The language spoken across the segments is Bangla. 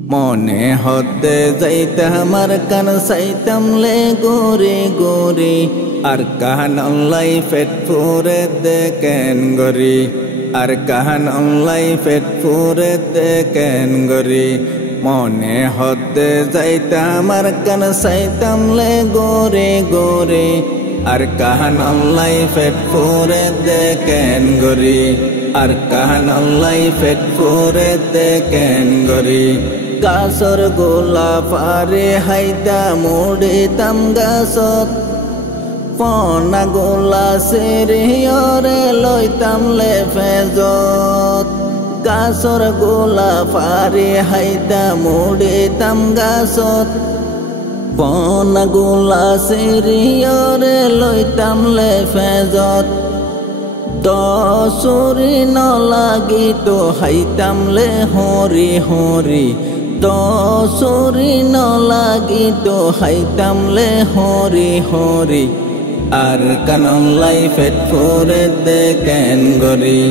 মনে হতে যাইতে আমার কান সাইতাম লে গোরে গোরে আর কাহান অনলাই পেট ফুরে দেখেন গরি আর কাহান অনলাই পেট ফুরে দেখেন গরি মনে হতে যাইতে আমার কান সাইতাম লে গোরে গোরে আর কাহান অনলাই পেট ফুরে দেখেন গরি আর কাহান অনলাই পেট ফুরে দেখেন গরি গাছর গোলাপ আরে হাইতা মুড়িতাম গাছত পনা গোলা সেরিয়রে লইতাম লে ফেজত গাছর গোলাপ আরে হাইতা মুড়িতাম গাছত পনা গোলা সেরিয়রে লইতাম লে ফেজত দশরি নলাগি তো হাইতাম লে হরি হরি দশরি নলাগি তো হাইতাম লে হরি হরি আর কান অনলাই পেট ফুরে দেখেন গরি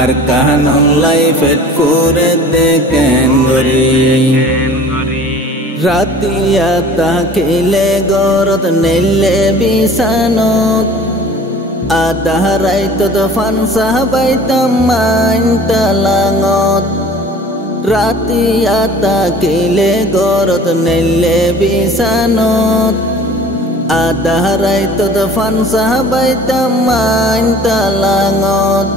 আর কান অনলাই পেট ফুরে দেখেন গরি রাতিয়া তাকিলে গরত নেলে বিছানত আধা রাইত তো ফানসা বাইতাম মাইন তালাঙত রাতিয়া তাকিলে গরত নেলে বিছানত আধা রাইত তো ফানসা বাইতাম মাইন তালাঙত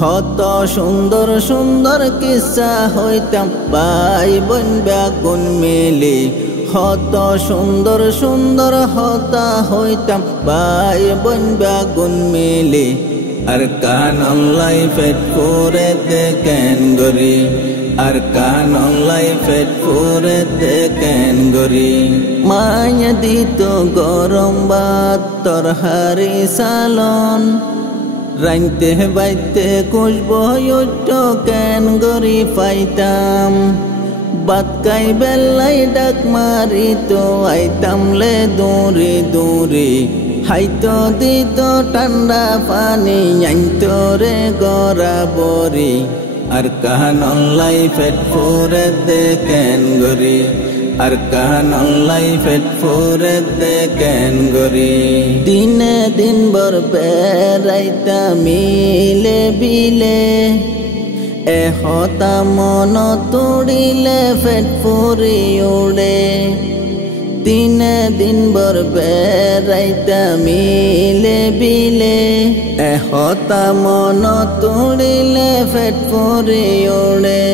হত সুন্দর সুন্দর কিসা হইতাম ভাই বোন ব্যাগুন মিলি হত সুন্দর সুন্দর হতা হইতাম ভাই বোন ব্যাগুন মিলি আর কান অনলাই পেট ফুরে দেখেন গরি আর কান অনলাই পেট ফুরে দেখেন গরি মায়া দিত গরম ভাত তরহারি সালন রাইতে বাইতে কুসব কেন গরি পাইতাম বাত কাই বেলাই ডাক মারি তো আইতাম লে দূরে দূরে হাইতো দিত ঠান্ডা পানি আইতো রে গড়া বরি আর কাহান অনলাই পেট ফুরে দেখেন গরি আর কাহান অনলাই পেট ফুরে দেখেন গরি দিনে দিন বর বেড়াইতা মিলে বিলে এহতা মন তুড়িলে পেট ফুরি উড়ে দিনে দিন বর বেড়াইতা মিলে বিলে এহতা মন তুড়িলে পেট ফুরি উড়ে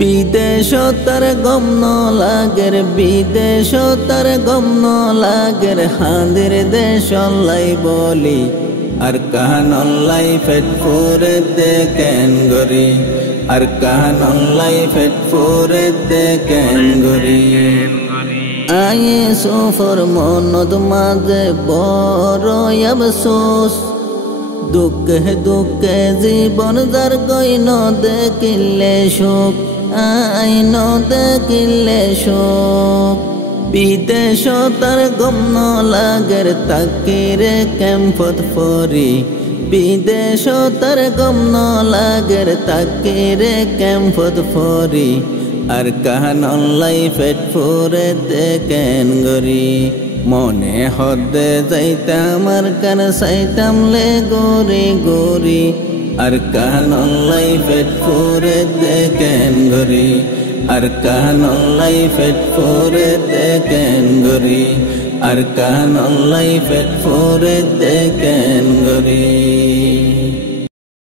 বিদেশ তার গম ন লাগের বিদেশ তার গম ন লাগের হাঁদের দেশ লাই বলি আর কাহান অনলাই পেট ফুরে দেখেন গরি আর কাহান অনলাই পেট ফুরে দেখেন গরি আয়ে সফর মনদ মাঝে বড় আফসোস দুঃখে দুঃখে জীবন যার গইন দেখিলে সুখ আইন দেখিলে সুখ বিদেশ তার গম ন লাগের তাকিরে ক্যাম্পত ফরি বিদেশ তার গম ন লাগের তাকিরে ক্যাম্পত ফরি আর কাহান অনলাই পেট ফুরে দেখেন গরি মনে হতে যাইতাম আর কান সাইতাম লে গোরে গোরি আর কাহান অনলাই পেট ফুরে দেখেন গরি আর কাহান অনলাই পেট ফুরে দেখেন গরি আর কাহান অনলাই পেট ফুরে দেখেন গরি।